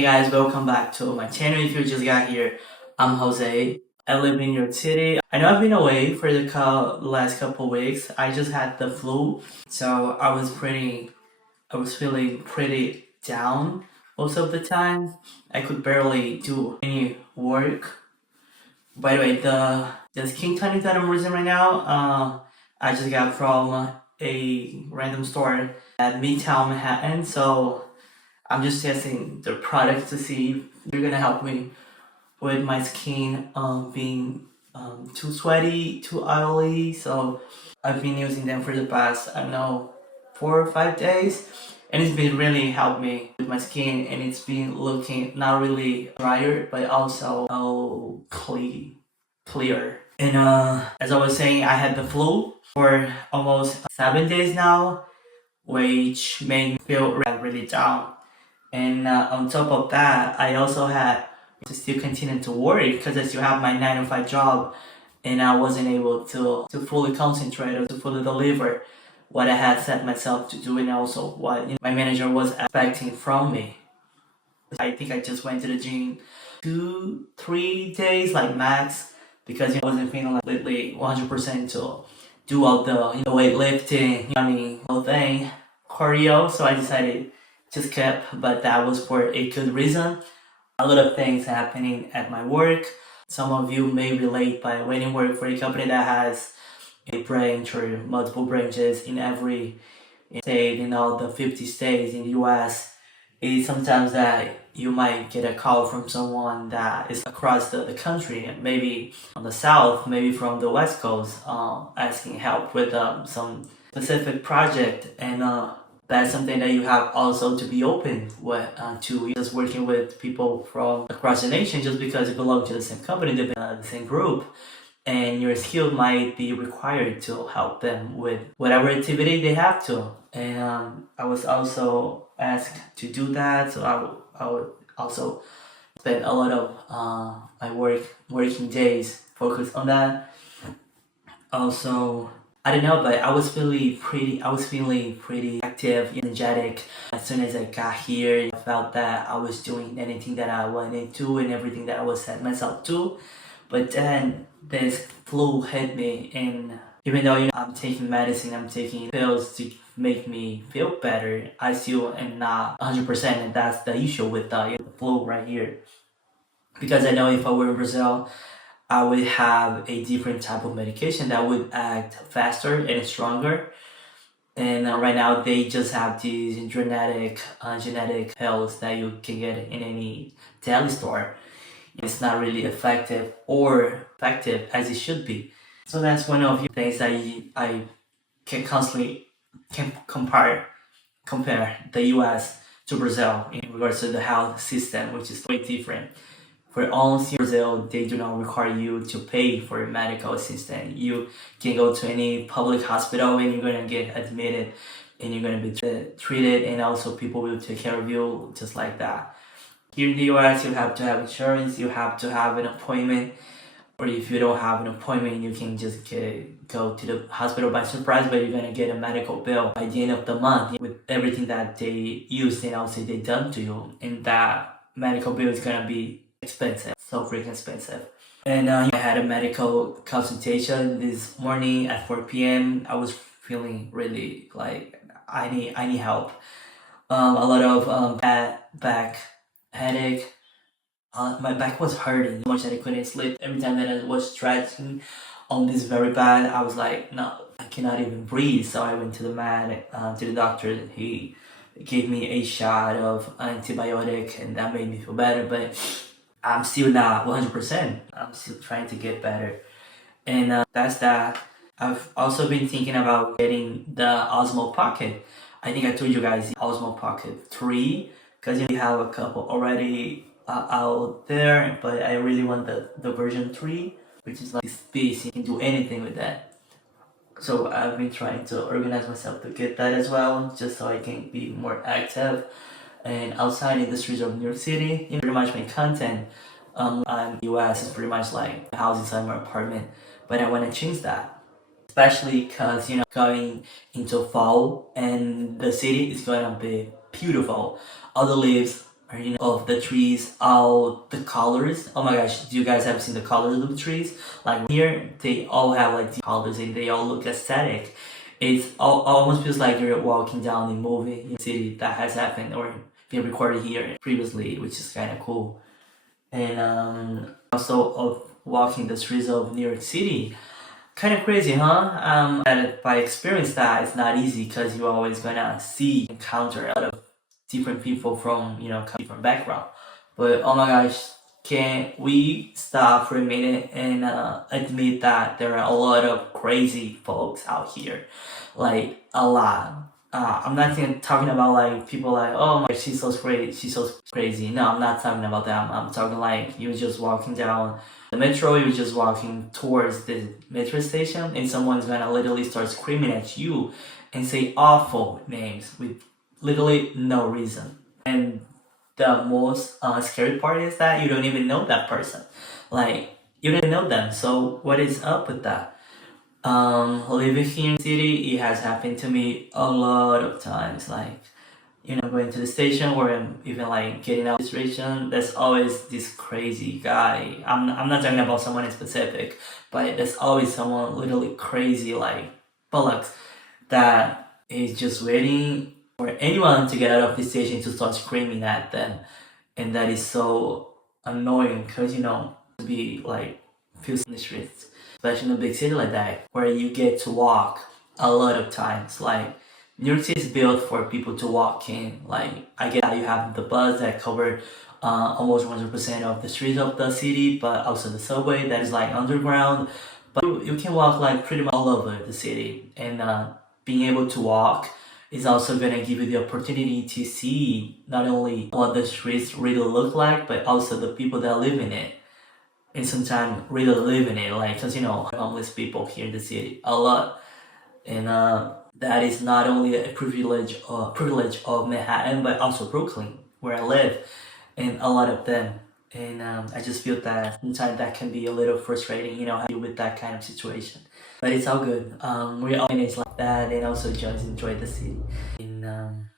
Hey guys, welcome back to my channel. If you just got here, I'm Jose. I live in New York City. I know I've been away for the last couple weeks. I just had the flu, so I was feeling pretty down most of the time. I could barely do any work. By the way, the skin tonic that I'm using right now, I just got from a random store at Midtown Manhattan. So I'm just testing the products to see if they're gonna help me with my skin being too sweaty, too oily. So I've been using them for the past, I don't know, 4 or 5 days. And it's been really helped me with my skin, and it's been looking not really drier but also clear. And as I was saying, I had the flu for almost 7 days now, which made me feel really down. And on top of that, I also had to still continue to work because I still have my 9 to 5 job, and I wasn't able to fully concentrate or to fully deliver what I had set myself to do, and also what my manager was expecting from me. I think I just went to the gym 2 3 days like max because I wasn't feeling like completely 100% to do all the weightlifting, running, whole thing, cardio. So I decided to skip, but that was for a good reason. A lot of things happening at my work. Some of you may relate by when you work for a company that has a branch or multiple branches in every state in all the 50 states in the US. It's sometimes that you might get a call from someone that is across the country, maybe on the south, maybe from the west coast, asking help with some specific project. And that's something that you have also to be open with, to just working with people from across the nation just because you belong to the same company, the same group, and your skill might be required to help them with whatever activity they have to. And I was also asked to do that, so I would also spend a lot of my working days focused on that. Also, I don't know, but I was feeling pretty active, energetic. As soon as I got here, I felt that I was doing anything that I wanted to and everything that I was set myself to. But then this flu hit me, and even though I'm taking medicine, I'm taking pills to make me feel better, I still am not 100%, and that's the issue with the flu right here. Because I know if I were in Brazil, I would have a different type of medication that would act faster and stronger. And right now they just have these genetic pills that you can get in any deli store. It's not really effective or effective as it should be. So that's one of the things that I can constantly can compare the US to Brazil in regards to the health system, which is way different. For instance, in Brazil, they do not require you to pay for a medical assistant. You can go to any public hospital and you're gonna get admitted and you're gonna be treated, and also people will take care of you just like that. Here in the US, you have to have insurance, you have to have an appointment, or if you don't have an appointment, you can just go to the hospital by surprise, but you're gonna get a medical bill by the end of the month with everything that they used and also they done to you, and that medical bill is gonna be expensive, so freaking expensive. And I had a medical consultation this morning at 4 p.m. I was feeling really like I need help. A lot of bad back headache. My back was hurting so much that I couldn't sleep. Every time that I was stretching on this very bad, I was like, no, I cannot even breathe. So I went to to the doctor. He gave me a shot of antibiotic, and that made me feel better. But I'm still not 100%. I'm still trying to get better. And that's that. I've also been thinking about getting the Osmo Pocket. I think I told you guys Osmo Pocket 3 because we have a couple already out there, but I really want the version 3, which is like this beast. You can do anything with that. So I've been trying to organize myself to get that as well, just so I can be more active and outside in the streets of New York City. Pretty much my content in the US is pretty much like the house inside my apartment, but I want to change that. Especially because going into fall and the city is gonna be beautiful. All the leaves of the trees, all the colors. Oh my gosh, do you guys have seen the colors of the trees? Like here, they all have like the colors and they all look aesthetic. It's almost feels like you're walking down a movie in a city that has happened or been recorded here previously, which is kind of cool. And also of walking the streets of New York City. Kind of crazy, huh? And by experience that it's not easy because you're always gonna encounter a lot of different people from different background. But oh my gosh, can we stop for a minute and admit that there are a lot of crazy folks out here, like a lot. I'm not talking about like people like, oh my, she's so crazy, she's so crazy. No, I'm not talking about that. I'm talking like you're just walking down the metro, you're just walking towards the metro station, and someone's gonna literally start screaming at you and say awful names with literally no reason. And the most scary part is that you don't even know that person. Like, you don't know them. So, what is up with that? Living here in the city, it has happened to me a lot of times. Like, going to the station or I'm even like getting out of the station, there's always this crazy guy. I'm not talking about someone in specific, but there's always someone literally crazy, like bullocks, that is just waiting for anyone to get out of the station to start screaming at them. And that is so annoying because, to be like, feels in the streets, especially in a big city like that, where you get to walk a lot of times. Like, New York City is built for people to walk in. Like, I get that you have the bus that cover almost 100% of the streets of the city, but also the subway that is like underground. But you can walk like pretty much all over the city. And being able to walk is also going to give you the opportunity to see not only what the streets really look like, but also the people that live in it. And sometimes really live in it, like, because homeless people here in the city a lot. And that is not only a privilege of Manhattan, but also Brooklyn, where I live, and a lot of them. And I just feel that sometimes that can be a little frustrating, with that kind of situation. But it's all good. We all manage like that, and also just enjoy the city. And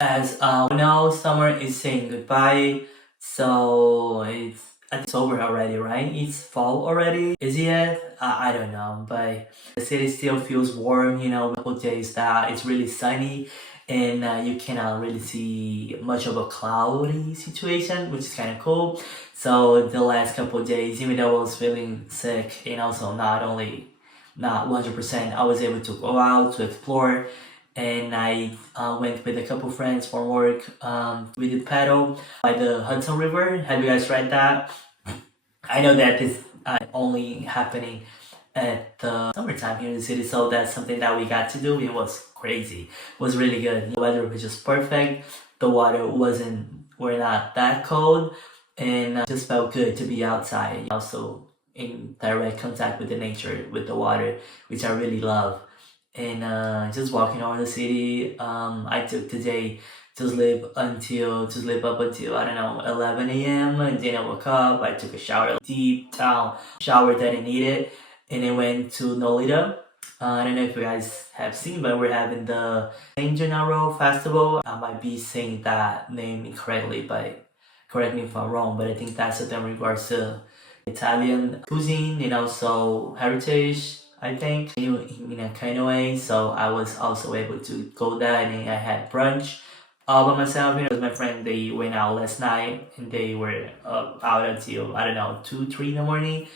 as we know, summer is saying goodbye, so it's over already, right? It's fall already. Is it yet? I don't know, but the city still feels warm. A couple days that it's really sunny, and you cannot really see much of a cloudy situation, which is kind of cool. So the last couple of days, even though I was feeling sick, and also not 100%, I was able to go out to explore. And I went with a couple friends for work. We did paddle by the Hudson River. Have you guys tried that? I know that this only happening at the summertime here in the city, so that's something that we got to do. It was crazy. It was really good. The weather was just perfect. The water were not that cold, and just felt good to be outside. Also in direct contact with the nature, with the water, which I really love. And just walking around the city. I took today to sleep up until I don't know 11 a.m. And then I woke up. I took a shower, deep down shower that I needed, and I went to Nolita. I don't know if you guys have seen, but we're having the San Gennaro Festival. I might be saying that name incorrectly, but correct me if I'm wrong. But I think that's in regards to Italian cuisine and also heritage, I think, in a kind of way. So I was also able to go there, and I had brunch all by myself. With my friend, they went out last night and they were out until I don't know 2, 3 in the morning,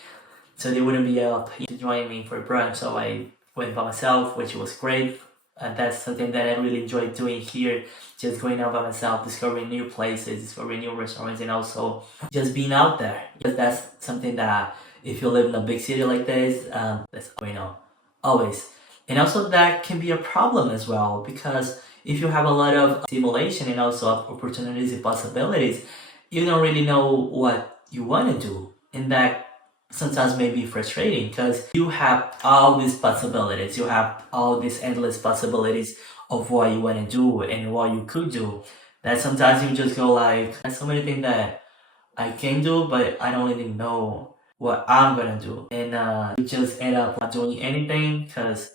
so they wouldn't be up to join me for brunch. So I went by myself, which was great. And that's something that I really enjoy doing here, just going out by myself, discovering new places, discovering new restaurants, and also just being out there. Because that's something that if you live in a big city like this, that's going on always. And also that can be a problem as well, because if you have a lot of stimulation and also opportunities and possibilities, you don't really know what you want to do. And that sometimes may be frustrating because you have all these possibilities, you have all these endless possibilities of what you want to do and what you could do, that sometimes you just go like, there's so many things that I can do, but I don't even know what I'm gonna do. And you just end up not doing anything because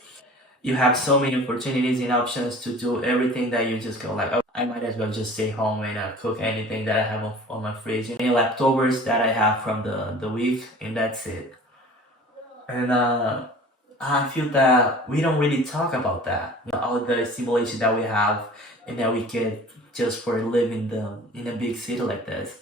you have so many opportunities and options to do everything that you just go like, oh, I might as well just stay home and cook anything that I have on my fridge. Any leftovers that I have from the week, and that's it. And I feel that we don't really talk about that. All the stimulation that we have and that we get just for living in a big city like this.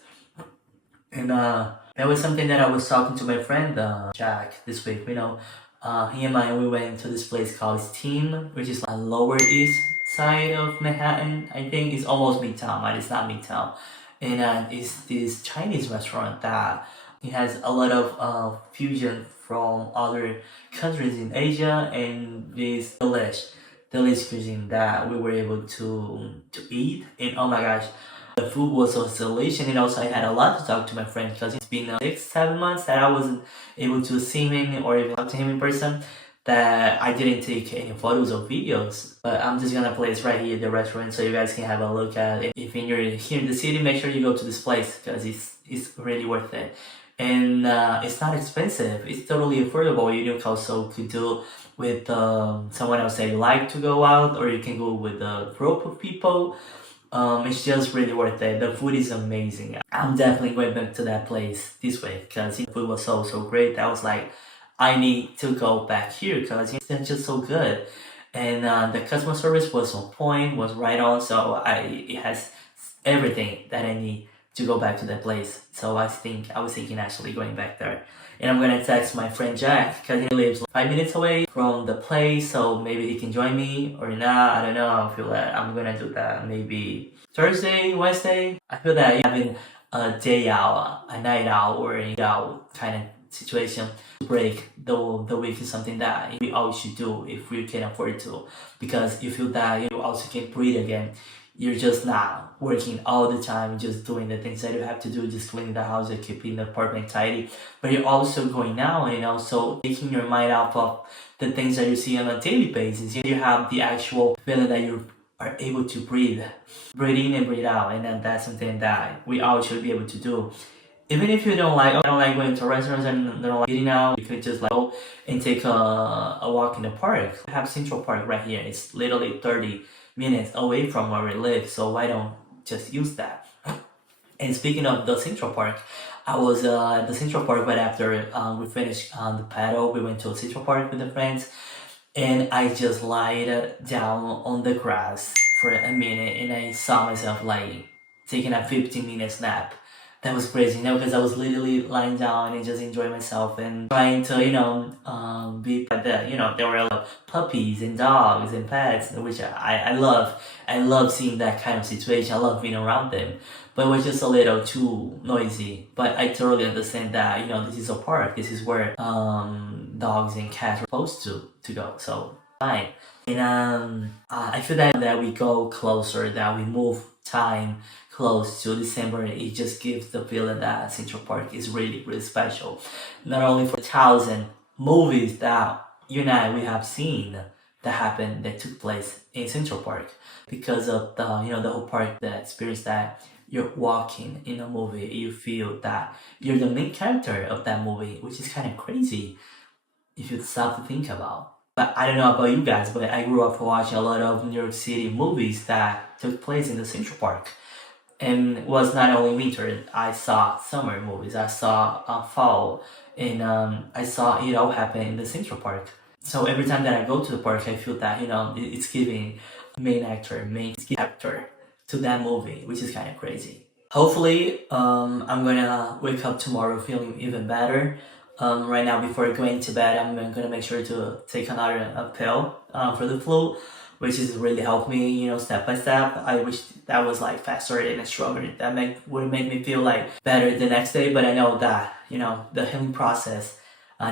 And that was something that I was talking to my friend Jack this week. He and I we went to this place called Steam, which is on Lower East Side of Manhattan. I think it's almost Midtown, but it's not Midtown. And it's this Chinese restaurant that it has a lot of fusion from other countries in Asia and this delicious cuisine that we were able to eat. And oh my gosh, the food was so delicious, and also I had a lot to talk to my friend because it's been 6-7 months that I wasn't able to see him or even talk to him in person. That I didn't take any photos or videos, but I'm just gonna place right here the restaurant so you guys can have a look at it. If you're here in the city, make sure you go to this place because it's really worth it, and it's not expensive. It's totally affordable. You can also could do with someone else that you like to go out, or you can go with a group of people. It's just really worth it. The food is amazing. I'm definitely going back to that place this way because the food was so great. I was like, I need to go back here because it's just so good. And the customer service was on point, was right on. So it has everything that I need to go back to that place. So I was thinking actually going back there. And I'm gonna text my friend Jack because he lives 5 minutes away from the place, so maybe he can join me or not. I don't know. I feel that I'm gonna do that maybe Thursday, Wednesday. I feel that having a day out, a night out, or a out kind of situation to break the week is something that we all should do if we can afford to, because you feel that you also can breathe again. You're just not working all the time, just doing the things that you have to do, just cleaning the house and keeping the apartment tidy. But you're also going out and also taking your mind off of the things that you see on a daily basis. You have the actual feeling that you are able to breathe in and breathe out, and then that's something that we all should be able to do. Even if you don't like, I don't like going to restaurants and don't like eating out, you could just like go and take a walk in the park. We have Central Park right here. It's literally 30 minutes away from where we live, so why don't just use that? And speaking of the Central Park, I was at the Central Park right after we finished the paddle. We went to Central Park with the friends, and I just lied down on the grass for a minute, and I saw myself like taking a 15-minute nap. That was crazy, because I was literally lying down and just enjoying myself and trying to, be at there were a lot of puppies and dogs and pets, which I love. I love seeing that kind of situation. I love being around them. But it was just a little too noisy. But I totally understand that, this is a park. This is where dogs and cats are supposed to go. So, fine. And I feel that we go closer, that we move time close to December, it just gives the feeling that Central Park is really special. Not only for 1,000 movies that you and I we have seen that took place in Central Park, because of the the whole park, the experience that you're walking in a movie, you feel that you're the main character of that movie, which is kind of crazy if you stop to think about. But I don't know about you guys, but I grew up watching a lot of New York City movies that took place in the Central Park. And it was not only winter, I saw summer movies, I saw fall, and I saw it all happen in the Central Park. So every time that I go to the park, I feel that, it's giving main actor to that movie, which is kind of crazy. Hopefully, I'm gonna wake up tomorrow feeling even better. Right now, before going to bed, I'm gonna make sure to take another pill for the flu, which is really helped me, step by step. I wish that was like faster and stronger. That would make me feel like better the next day. But I know that the healing process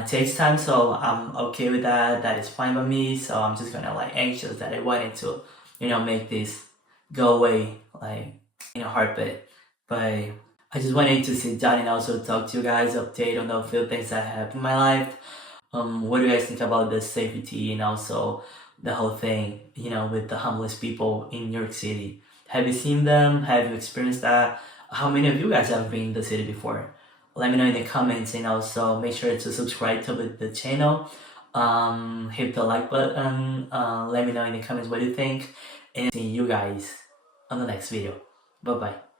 takes time, so I'm okay with that. That is fine by me. So I'm just gonna like anxious that I wanted to, make this go away like in a heartbeat. But I just wanted to sit down and also talk to you guys, update on the few things that happened in my life. What do you guys think about the safety and also the whole thing, with the homeless people in New York City? Have you seen them? Have you experienced that? How many of you guys have been in the city before? Let me know in the comments, and also make sure to subscribe to the channel. Hit the like button. Let me know in the comments what you think, and see you guys on the next video. Bye bye.